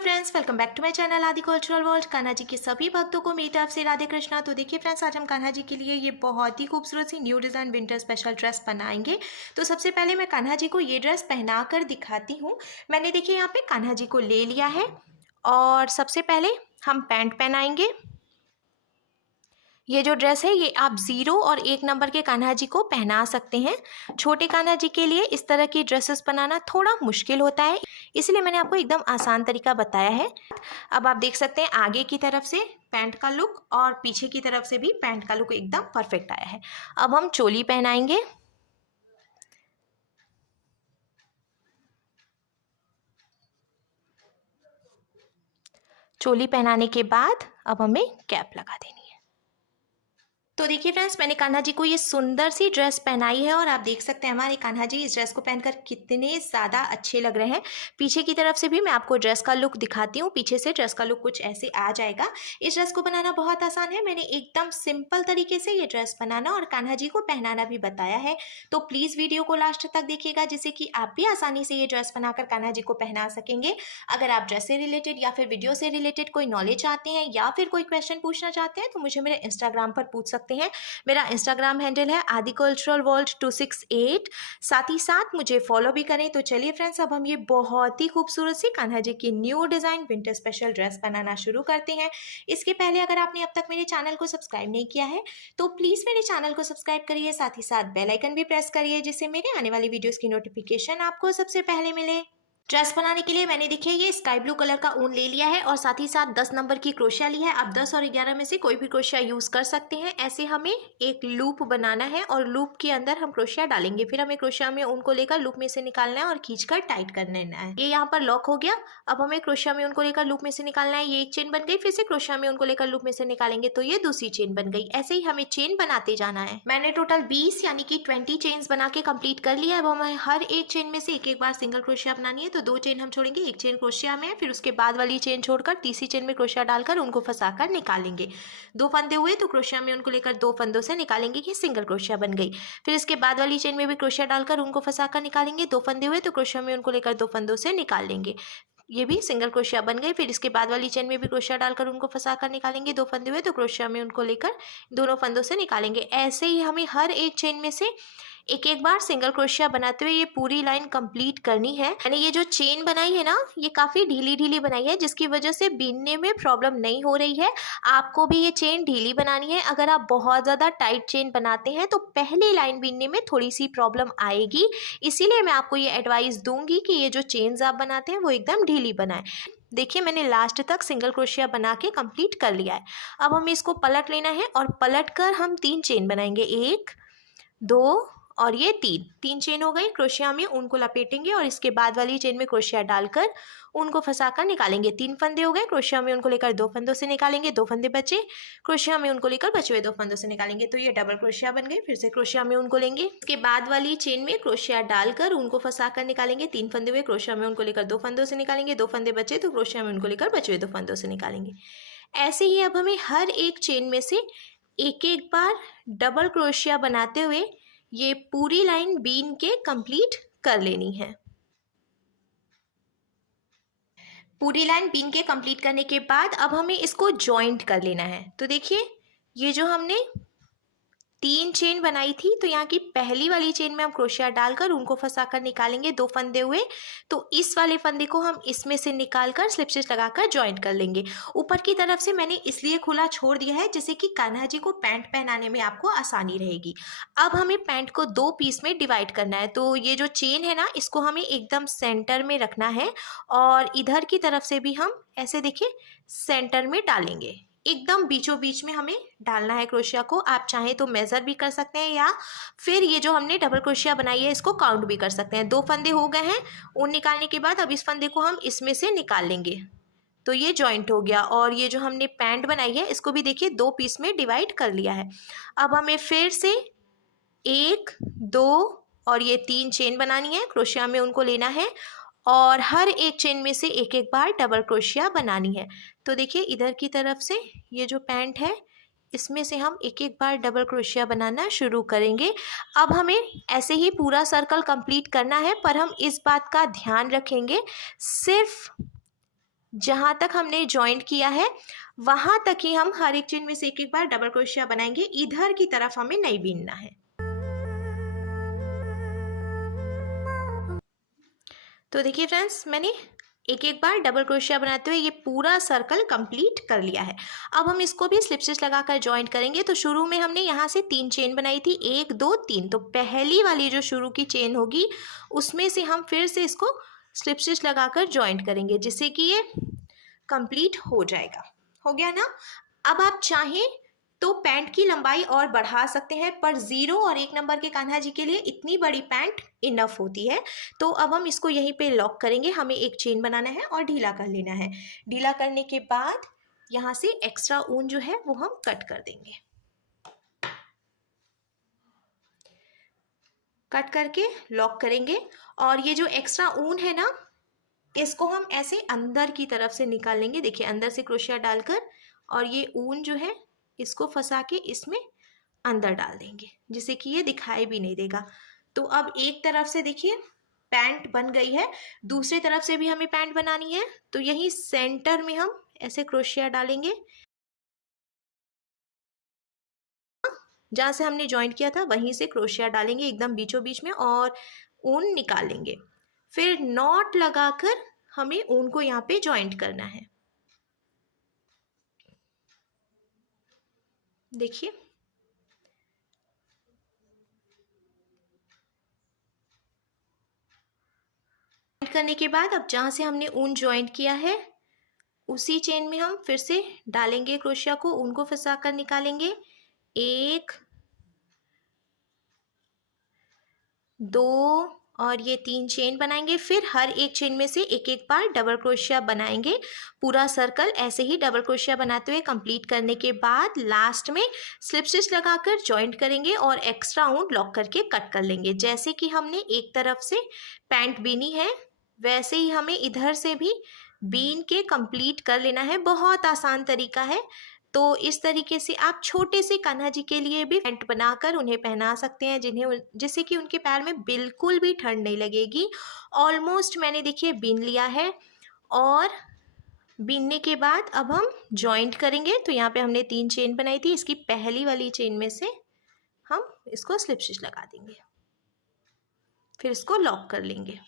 Friends, welcome back to my channel Aadi cultural world. Kanha ji के सभी भक्तों को मेरी तरफ से राधे कृष्णा। तो देखिए फ्रेंड्स, आज हम कान्हा जी के लिए ये बहुत ही खूबसूरत सी new design winter special dress बनाएंगे। तो सबसे पहले मैं कान्हा जी को ये ड्रेस पहना कर दिखाती हूँ। मैंने देखिए यहाँ पे कान्हा जी को ले लिया है और सबसे पहले हम पैंट पहनाएंगे। ये जो ड्रेस है ये आप 0 और 1 नंबर के कान्हा जी को पहना सकते हैं। छोटे कान्हा जी के लिए इस तरह की ड्रेसेस बनाना थोड़ा मुश्किल होता है, इसलिए मैंने आपको एकदम आसान तरीका बताया है। अब आप देख सकते हैं आगे की तरफ से पैंट का लुक और पीछे की तरफ से भी पैंट का लुक एकदम परफेक्ट आया है। अब हम चोली पहनाएंगे। चोली पहनाने के बाद अब हमें कैप लगा देनी है। तो देखिए फ्रेंड्स, मैंने कान्हा जी को ये सुंदर सी ड्रेस पहनाई है और आप देख सकते हैं हमारे कान्हा जी इस ड्रेस को पहनकर कितने ज़्यादा अच्छे लग रहे हैं। पीछे की तरफ से भी मैं आपको ड्रेस का लुक दिखाती हूँ। पीछे से ड्रेस का लुक कुछ ऐसे आ जाएगा। इस ड्रेस को बनाना बहुत आसान है। मैंने एकदम सिंपल तरीके से ये ड्रेस बनाना और कान्हा जी को पहनाना भी बताया है। तो प्लीज़ वीडियो को लास्ट तक देखिएगा, जिससे कि आप भी आसानी से ये ड्रेस बनाकर कान्हा जी को पहना सकेंगे। अगर आप ड्रेस से रिलेटेड या फिर वीडियो से रिलेटेड कोई नॉलेज चाहते हैं या फिर कोई क्वेश्चन पूछना चाहते हैं तो मुझे मेरे इंस्टाग्राम पर पूछ सकते हैं। मेरा इंस्टाग्राम हैंडल है आदि कल्चरल वर्ल्ड 268। साथ ही साथ मुझे फॉलो भी करें। तो चलिए फ्रेंड्स, अब हम ये बहुत ही खूबसूरत सी कान्हा जी की new design winter special dress बनाना शुरू करते हैं। इसके पहले अगर आपने अब तक मेरे चैनल को सब्सक्राइब नहीं किया है तो प्लीज़ मेरे चैनल को सब्सक्राइब करिए, साथ ही साथ बेल आइकन भी प्रेस करिए, जिससे मेरे आने वाली वीडियोज़ की नोटिफिकेशन आपको सबसे पहले मिले। ड्रेस बनाने के लिए मैंने देखिए ये स्काई ब्लू कलर का ऊन ले लिया है और साथ ही साथ 10 नंबर की क्रोशिया ली है। आप 10 और 11 में से कोई भी क्रोशिया यूज़ कर सकते हैं। ऐसे हमें एक लूप बनाना है और लूप के अंदर हम क्रोशिया डालेंगे। फिर हमें क्रोशिया में ऊन को लेकर लूप में से निकालना है और खींचकर टाइट कर लेना है। ये यहाँ पर लॉक हो गया। अब हमें क्रोशिया में उनको लेकर लूप में से निकालना है। ये एक चेन बन गई। फिर से क्रोशिया में उनको लेकर लूप में से निकालेंगे तो ये दूसरी चेन बन गई। ऐसे ही हमें चेन बनाते जाना है। मैंने टोटल 20 यानी कि 20 चेन्स बना के कंप्लीट कर लिया है। अब हमें हर एक चेन में से एक एक बार सिंगल क्रोशिया बनानी है। तो 2 चेन हम छोड़ेंगे, एक चेन क्रोशिया में, फिर उसके बाद वाली चेन छोड़कर तीसरी चेन में क्रोशिया डालकर उनको फंसाकर निकालेंगे। 2 फंदे हुए तो क्रोशिया में उनको लेकर 2 फंदों से निकालेंगे, ये सिंगल क्रोशिया बन गई। फिर इसके बाद वाली चेन में भी क्रोशिया डालकर उनको फंसाकर निकालेंगे। 2 फंदे हुए तो क्रोशिया में उनको लेकर 2 फंदों से निकाल लेंगे, ये भी सिंगल क्रोशिया बन गई। फिर इसके बाद वाली चेन में भी क्रोशिया डालकर उनको फंसाकर निकालेंगे। 2 फंदे हुए तो क्रोशिया में उनको लेकर दोनों फंदों से निकालेंगे। ऐसे ही हमें हर एक चेन में से एक एक बार सिंगल क्रोशिया बनाते हुए ये पूरी लाइन कंप्लीट करनी है। मैंने ये जो चेन बनाई है ना, ये काफ़ी ढीली ढीली बनाई है, जिसकी वजह से बीनने में प्रॉब्लम नहीं हो रही है। आपको भी ये चेन ढीली बनानी है। अगर आप बहुत ज़्यादा टाइट चेन बनाते हैं तो पहली लाइन बीनने में थोड़ी सी प्रॉब्लम आएगी। इसीलिए मैं आपको ये एडवाइस दूंगी कि ये जो चेन्स आप बनाते हैं वो एकदम ढीली बनाएं। देखिए मैंने लास्ट तक सिंगल क्रोशिया बना के कंप्लीट कर लिया है। अब हमें इसको पलट लेना है और पलट कर हम 3 चेन बनाएंगे। 1 2 और ये 3 चेन हो गई। क्रोशिया में उनको लपेटेंगे और इसके बाद वाली चेन में क्रोशिया डालकर उनको फंसाकर निकालेंगे। 3 फंदे हो गए। क्रोशिया में उनको लेकर 2 फंदों से निकालेंगे। 2 फंदे बचे, क्रोशिया में उनको लेकर बचे हुए 2 फंदों से निकालेंगे तो ये डबल क्रोशिया बन गए। फिर से क्रोशिया में उनको लेंगे, इसके बाद वाली चेन में क्रोशिया डालकर उनको फंसाकर निकालेंगे। 3 फंदे हुए, क्रोशिया में उनको लेकर 2 फंदों से निकालेंगे। 2 फंदे बचे तो क्रोशिया में उनको लेकर बचे हुए 2 फंदों से निकालेंगे। ऐसे ही अब हमें हर एक चेन में से एक एक बार डबल क्रोशिया बनाते हुए ये पूरी लाइन बीन के कंप्लीट कर लेनी है। पूरी लाइन बीन के कंप्लीट करने के बाद अब हमें इसको जॉइंट कर लेना है। तो देखिए ये जो हमने 3 चेन बनाई थी तो यहाँ की पहली वाली चेन में हम क्रोशिया डालकर उनको फंसाकर निकालेंगे। 2 फंदे हुए तो इस वाले फंदे को हम इसमें से निकालकर स्लिप स्टिच लगाकर जॉइंट कर लेंगे। ऊपर की तरफ से मैंने इसलिए खुला छोड़ दिया है जिससे कि कान्हा जी को पैंट पहनाने में आपको आसानी रहेगी। अब हमें पैंट को 2 पीस में डिवाइड करना है। तो ये जो चेन है ना, इसको हमें एकदम सेंटर में रखना है और इधर की तरफ से भी हम ऐसे देखिए सेंटर में डालेंगे। एकदम बीचों बीच में हमें डालना है क्रोशिया को। आप चाहें तो मेज़र भी कर सकते हैं या फिर ये जो हमने डबल क्रोशिया बनाई है इसको काउंट भी कर सकते हैं। 2 फंदे हो गए हैं ऊन निकालने के बाद। अब इस फंदे को हम इसमें से निकाल लेंगे तो ये जॉइंट हो गया। और ये जो हमने पैंट बनाई है इसको भी देखिए 2 पीस में डिवाइड कर लिया है। अब हमें फिर से 1 2 और ये 3 चेन बनानी है। क्रोशिया में उनको लेना है और हर एक चेन में से एक एक बार डबल क्रोशिया बनानी है। तो देखिए इधर की तरफ से ये जो पैंट है इसमें से हम एक एक बार डबल क्रोशिया बनाना शुरू करेंगे। अब हमें ऐसे ही पूरा सर्कल कंप्लीट करना है, पर हम इस बात का ध्यान रखेंगे सिर्फ जहाँ तक हमने जॉइंट किया है वहाँ तक ही हम हर एक चेन में से एक एक बार डबल क्रोशिया बनाएंगे। इधर की तरफ हमें नहीं बीनना है। तो देखिए फ्रेंड्स, मैंने एक एक बार डबल क्रोशिया बनाते हुए ये पूरा सर्कल कंप्लीट कर लिया है। अब हम इसको भी स्लिप स्टिच लगाकर जॉइंट करेंगे। तो शुरू में हमने यहाँ से 3 चेन बनाई थी, 1 2 3। तो पहली वाली जो शुरू की चेन होगी उसमें से हम फिर से इसको स्लिप स्टिच लगाकर जॉइंट करेंगे, जिससे कि ये कंप्लीट हो जाएगा। हो गया ना। अब आप चाहें तो पैंट की लंबाई और बढ़ा सकते हैं, पर 0 और 1 नंबर के कान्हा जी के लिए इतनी बड़ी पैंट इनफ होती है। तो अब हम इसको यहीं पे लॉक करेंगे। हमें एक चेन बनाना है और ढीला कर लेना है। ढीला करने के बाद यहाँ से एक्स्ट्रा ऊन जो है वो हम कट कर देंगे। कट करके लॉक करेंगे। और ये जो एक्स्ट्रा ऊन है ना, इसको हम ऐसे अंदर की तरफ से निकाल लेंगे। देखिए, अंदर से क्रोशिया डालकर और ये ऊन जो है इसको फंसा के इसमें अंदर डाल देंगे, जिससे कि ये दिखाई भी नहीं देगा। तो अब एक तरफ से देखिए पैंट बन गई है, दूसरी तरफ से भी हमें पैंट बनानी है। तो यही सेंटर में हम ऐसे क्रोशिया डालेंगे, जहाँ से हमने जॉइंट किया था वहीं से क्रोशिया डालेंगे एकदम बीचों बीच में और ऊन निकाल लेंगे। फिर नॉट लगाकर हमें ऊन को यहाँ पे जॉइंट करना है। देखिए, करने के बाद अब जहाँ से हमने ऊन जॉइंट किया है उसी चेन में हम फिर से डालेंगे क्रोशिया को, ऊन को फंसा कर निकालेंगे। 1 2 और ये 3 चेन बनाएंगे। फिर हर एक चेन में से एक एक बार डबल क्रोशिया बनाएंगे। पूरा सर्कल ऐसे ही डबल क्रोशिया बनाते हुए कंप्लीट करने के बाद लास्ट में स्लिप स्टिच लगाकर जॉइंट करेंगे और एक्स्ट्रा ऊन लॉक करके कट कर लेंगे। जैसे कि हमने एक तरफ से पैंट बीनी है वैसे ही हमें इधर से भी बीन के कंप्लीट कर लेना है। बहुत आसान तरीका है। तो इस तरीके से आप छोटे से कान्हा जी के लिए भी पैंट बनाकर उन्हें पहना सकते हैं, जिससे कि उनके पैर में बिल्कुल भी ठंड नहीं लगेगी। ऑलमोस्ट मैंने देखिए बीन लिया है और बीनने के बाद अब हम जॉइंट करेंगे। तो यहाँ पे हमने 3 चेन बनाई थी, इसकी पहली वाली चेन में से हम इसको स्लिप स्टिच लगा देंगे, फिर इसको लॉक कर लेंगे।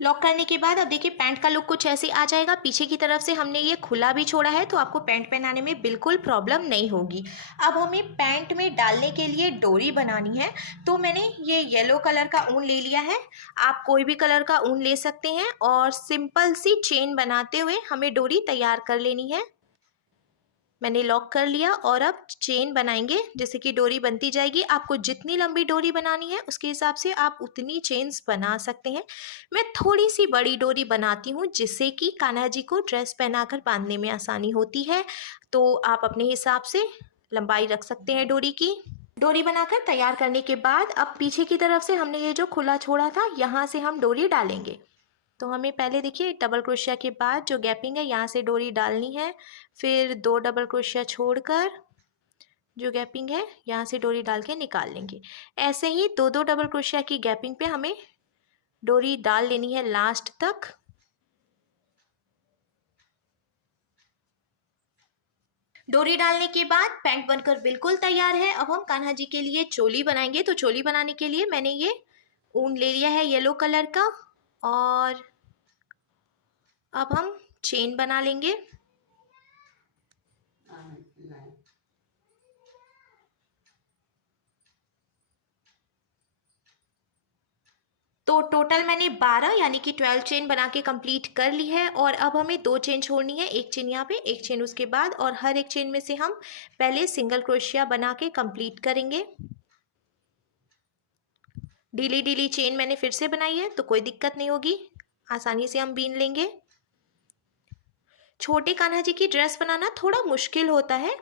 लॉक करने के बाद अब देखिए पैंट का लुक कुछ ऐसे आ जाएगा। पीछे की तरफ से हमने ये खुला भी छोड़ा है, तो आपको पैंट पहनाने में बिल्कुल प्रॉब्लम नहीं होगी। अब हमें पैंट में डालने के लिए डोरी बनानी है। तो मैंने ये येलो कलर का ऊन ले लिया है, आप कोई भी कलर का ऊन ले सकते हैं। और सिंपल सी चेन बनाते हुए हमें डोरी तैयार कर लेनी है। मैंने लॉक कर लिया और अब चेन बनाएंगे, जैसे कि डोरी बनती जाएगी। आपको जितनी लंबी डोरी बनानी है उसके हिसाब से आप उतनी चेन्स बना सकते हैं। मैं थोड़ी सी बड़ी डोरी बनाती हूँ, जिससे कि कान्हा जी को ड्रेस पहनाकर बांधने में आसानी होती है। तो आप अपने हिसाब से लंबाई रख सकते हैं डोरी की। डोरी बनाकर तैयार करने के बाद अब पीछे की तरफ से हमने ये जो खुला छोड़ा था यहाँ से हम डोरी डालेंगे। तो हमें पहले देखिए डबल क्रोशिया के बाद जो गैपिंग है यहाँ से डोरी डालनी है। फिर 2 डबल क्रोशिया छोड़कर जो गैपिंग है यहाँ से डोरी डाल के निकाल लेंगे। ऐसे ही 2-2 डबल क्रोशिया की गैपिंग पे हमें डोरी डाल लेनी है लास्ट तक। डोरी डालने के बाद पैंट बनकर बिल्कुल तैयार है। अब हम कान्हा जी के लिए चोली बनाएंगे। तो चोली बनाने के लिए मैंने ये ऊन ले लिया है येलो कलर का और अब हम चेन बना लेंगे। तो टोटल मैंने 12 यानी कि 12 चेन बना के कंप्लीट कर ली है। और अब हमें 2 चेन छोड़नी है, एक चेन यहाँ पे, एक चेन उसके बाद। और हर एक चेन में से हम पहले सिंगल क्रोशिया बना के कंप्लीट करेंगे। ढीली ढीली चेन मैंने फिर से बनाई है, तो कोई दिक्कत नहीं होगी, आसानी से हम बीन लेंगे। छोटे कान्हा जी की ड्रेस बनाना थोड़ा मुश्किल होता है,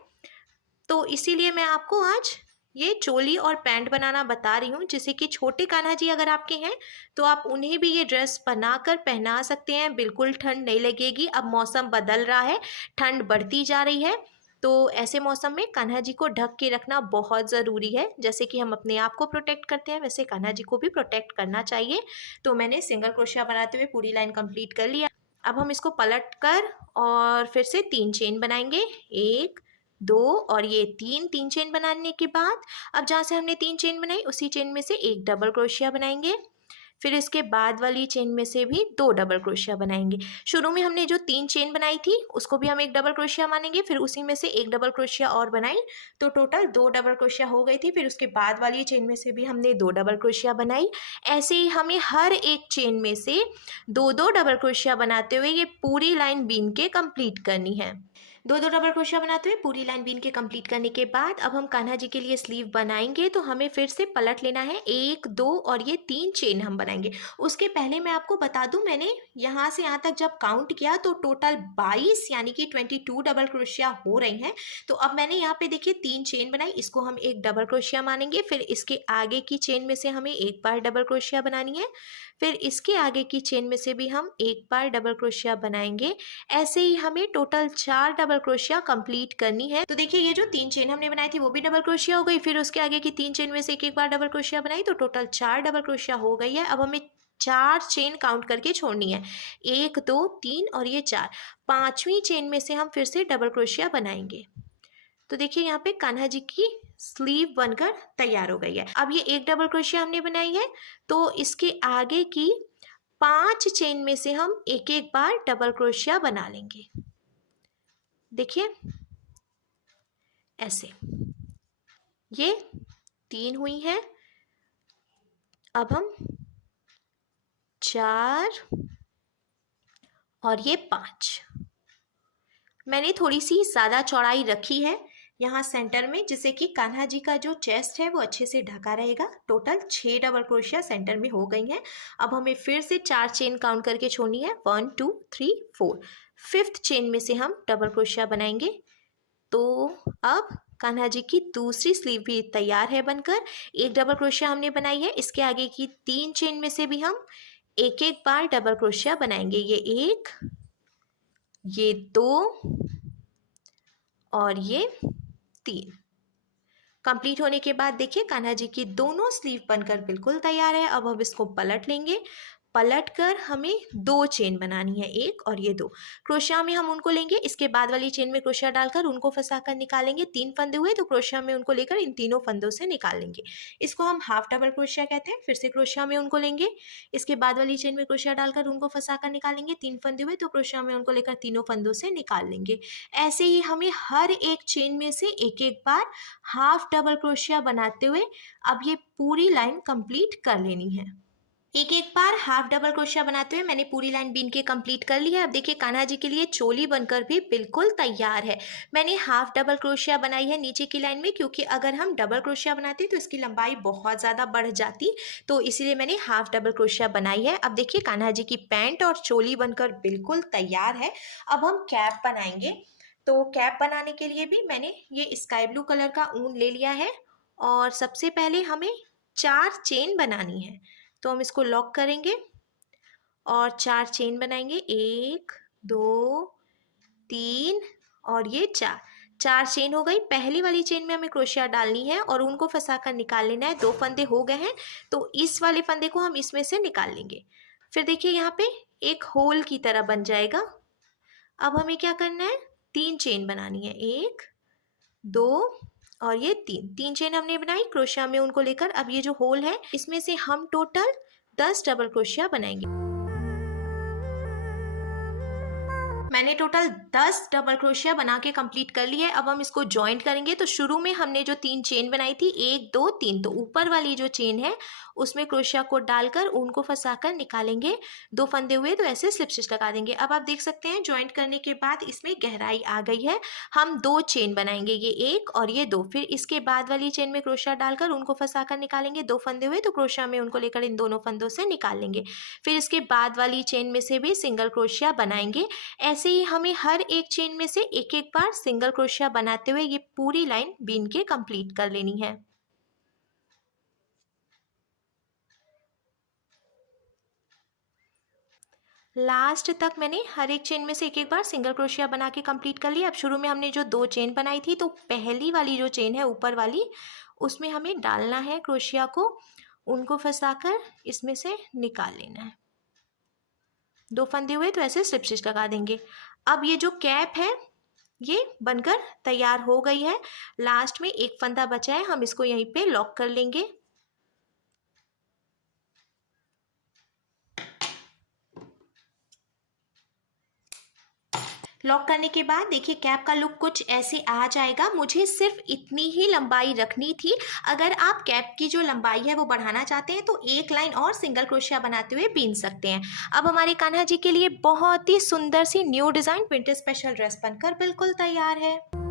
तो इसीलिए मैं आपको आज ये चोली और पैंट बनाना बता रही हूँ, जिससे कि छोटे कान्हा जी अगर आपके हैं तो आप उन्हें भी ये ड्रेस बनाकर पहना सकते हैं। बिल्कुल ठंड नहीं लगेगी। अब मौसम बदल रहा है, ठंड बढ़ती जा रही है, तो ऐसे मौसम में कान्हा जी को ढक के रखना बहुत ज़रूरी है। जैसे कि हम अपने आप को प्रोटेक्ट करते हैं वैसे कान्हा जी को भी प्रोटेक्ट करना चाहिए। तो मैंने सिंगल क्रोशिया बनाते हुए पूरी लाइन कंप्लीट कर लिया। अब हम इसको पलट कर और फिर से 3 चेन बनाएंगे, 1 2 और ये 3 चेन बनाने के बाद अब जहाँ से हमने 3 चेन बनाई उसी चेन में से एक डबल क्रोशिया बनाएंगे। फिर इसके बाद वाली चेन में से भी 2 डबल क्रोशिया बनाएंगे। शुरू में हमने जो 3 चेन बनाई थी उसको भी हम एक डबल क्रोशिया मानेंगे, फिर उसी में से एक डबल क्रोशिया और बनाई तो टोटल 2 डबल क्रोशिया हो गई थी। फिर उसके बाद वाली चेन में से भी हमने 2 डबल क्रोशिया बनाई। ऐसे ही हमें हर एक चेन में से 2 डबल क्रोशिया बनाते हुए ये पूरी लाइन बीन के कंप्लीट करनी है। 2 डबल क्रोशिया बनाते हुए पूरी लाइन बीन के कंप्लीट करने के बाद अब हम कान्हा जी के लिए स्लीव बनाएंगे। तो हमें फिर से पलट लेना है, 1 2 और ये 3 चेन हम बनाएंगे। उसके पहले मैं आपको बता दूं, मैंने यहाँ से यहाँ तक जब काउंट किया तो टोटल 22 यानी कि 22 डबल क्रोशिया हो रही हैं। तो अब मैंने यहाँ पे देखिए 3 चेन बनाई, इसको हम एक डबल क्रोशिया मानेंगे। फिर इसके आगे की चेन में से हमें एक बार डबल क्रोशिया बनानी है, फिर इसके आगे की चेन में से भी हम एक बार डबल क्रोशिया बनाएंगे। ऐसे ही हमें टोटल 4 डबल क्रोशिया कंप्लीट करनी है। तो देखिए ये जो 3 चेन हमने बनाई थी वो भी डबल क्रोशिया हो गई, फिर उसके आगे की 3 चेन में से एक एक बार डबल क्रोशिया बनाई तो टोटल 4 डबल क्रोशिया हो गई है। अब हमें 4 चेन काउंट करके छोड़नी है, 1 2 3 और ये 4। 5वीं चेन में से हम फिर से डबल क्रोशिया बनाएंगे। तो देखिए यहाँ पे कान्हा जी की स्लीव बनकर तैयार हो गई है। अब ये एक डबल क्रोशिया हमने बनाई है तो इसके आगे की 5 चेन में से हम एक एक बार डबल क्रोशिया बना लेंगे। देखिए ऐसे ये 3 हुई हैं। अब हम 4 और ये 5, मैंने थोड़ी सी ज़्यादा चौड़ाई रखी है यहाँ सेंटर में जिससे कि कान्हा जी का जो चेस्ट है वो अच्छे से ढका रहेगा। टोटल 6 डबल क्रोशिया सेंटर में हो गई हैं। अब हमें फिर से 4 चेन काउंट करके छोड़नी है, 1 2 3 4। 5th चेन में से हम डबल क्रोशिया बनाएंगे। तो अब कान्हा जी की दूसरी स्लीव भी तैयार है बनकर। एक डबल क्रोशिया हमने बनाई है, इसके आगे की 3 चेन में से भी हम एक एक बार डबल क्रोशिया बनाएंगे। ये 1 ये 2 और ये 3। कंप्लीट होने के बाद देखिए कान्हा जी की दोनों स्लीव बनकर बिल्कुल तैयार है। अब हम इसको पलट लेंगे, पलट कर हमें 2 चेन बनानी है, 1 और ये 2। क्रोशिया में हम उनको लेंगे, इसके बाद वाली चेन में क्रोशिया डालकर उनको फंसाकर निकालेंगे। 3 फंदे हुए तो क्रोशिया में उनको लेकर इन तीनों फंदों से निकाल लेंगे। इसको हम हाफ डबल क्रोशिया कहते हैं। फिर से क्रोशिया में उनको लेंगे, इसके बाद वाली चेन में क्रोशिया डालकर उनको फंसाकर निकालेंगे। 3 फंदे हुए तो क्रोशिया में उनको लेकर तीनों फंदों से निकाल लेंगे। ऐसे ही हमें हर एक चेन में से एक एक बार हाफ डबल क्रोशिया बनाते हुए अब ये पूरी लाइन कंप्लीट कर लेनी है। एक एक बार हाफ डबल क्रोशिया बनाते हुए मैंने पूरी लाइन बीन के कंप्लीट कर ली है। अब देखिए कान्हा जी के लिए चोली बनकर भी बिल्कुल तैयार है। मैंने हाफ डबल क्रोशिया बनाई है नीचे की लाइन में, क्योंकि अगर हम डबल क्रोशिया बनाते तो इसकी लंबाई बहुत ज़्यादा बढ़ जाती, तो इसीलिए मैंने हाफ डबल क्रोशिया बनाई है। अब देखिए कान्हा जी की पैंट और चोली बनकर बिल्कुल तैयार है। अब हम कैप बनाएंगे। तो कैप बनाने के लिए भी मैंने ये स्काई ब्लू कलर का ऊन ले लिया है और सबसे पहले हमें 4 चेन बनानी है। तो हम इसको लॉक करेंगे और 4 चेन बनाएंगे, 1 2 3 और ये 4 चेन हो गई। पहली वाली चेन में हमें क्रोशिया डालनी है और उनको फंसाकर निकाल लेना है। 2 फंदे हो गए हैं तो इस वाले फंदे को हम इसमें से निकाल लेंगे। फिर देखिए यहाँ पे एक होल की तरह बन जाएगा। अब हमें क्या करना है, 3 चेन बनानी है, 1 2 और ये 3 चेन हमने बनाई क्रोशिया में उनको लेकर। अब ये जो होल है इसमें से हम टोटल 10 डबल क्रोशिया बनाएंगे। मैंने टोटल 10 डबल क्रोशिया बना के कंप्लीट कर लिया है। अब हम इसको जॉइंट करेंगे। तो शुरू में हमने जो 3 चेन बनाई थी, 1 2 3, तो ऊपर वाली जो चेन है उसमें क्रोशिया को डालकर उनको फंसाकर निकालेंगे। 2 फंदे हुए तो ऐसे स्लिप स्टिच लगा देंगे। अब आप देख सकते हैं जॉइंट करने के बाद इसमें गहराई आ गई है। हम 2 चेन बनाएंगे, ये 1 और ये 2। फिर इसके बाद वाली चेन में क्रोशिया डालकर उनको फंसाकर निकालेंगे। 2 फंदे हुए तो क्रोशिया में उनको लेकर इन दोनों फंदों से निकाल लेंगे। फिर इसके बाद वाली चेन में से भी सिंगल क्रोशिया बनाएंगे। ऐसे ही हमें हर एक चेन में से एक एक बार सिंगल क्रोशिया बनाते हुए ये पूरी लाइन बीन के कंप्लीट कर लेनी है। लास्ट तक मैंने हर एक चेन में से एक एक बार सिंगल क्रोशिया बना के कंप्लीट कर लिया। अब शुरू में हमने जो 2 चेन बनाई थी, तो पहली वाली जो चेन है ऊपर वाली, उसमें हमें डालना है क्रोशिया को, उनको फंसाकर इसमें से निकाल लेना है। 2 फंदे हुए तो ऐसे स्लिप स्टिच लगा देंगे। अब ये जो कैप है ये बनकर तैयार हो गई है। लास्ट में एक फंदा बचा है, हम इसको यहीं पे लॉक कर लेंगे। लॉक करने के बाद देखिए कैप का लुक कुछ ऐसे आ जाएगा। मुझे सिर्फ इतनी ही लंबाई रखनी थी। अगर आप कैप की जो लंबाई है वो बढ़ाना चाहते हैं तो एक लाइन और सिंगल क्रोशिया बनाते हुए बीन सकते हैं। अब हमारे कान्हा जी के लिए बहुत ही सुंदर सी new design winter special dress बनकर बिल्कुल तैयार है।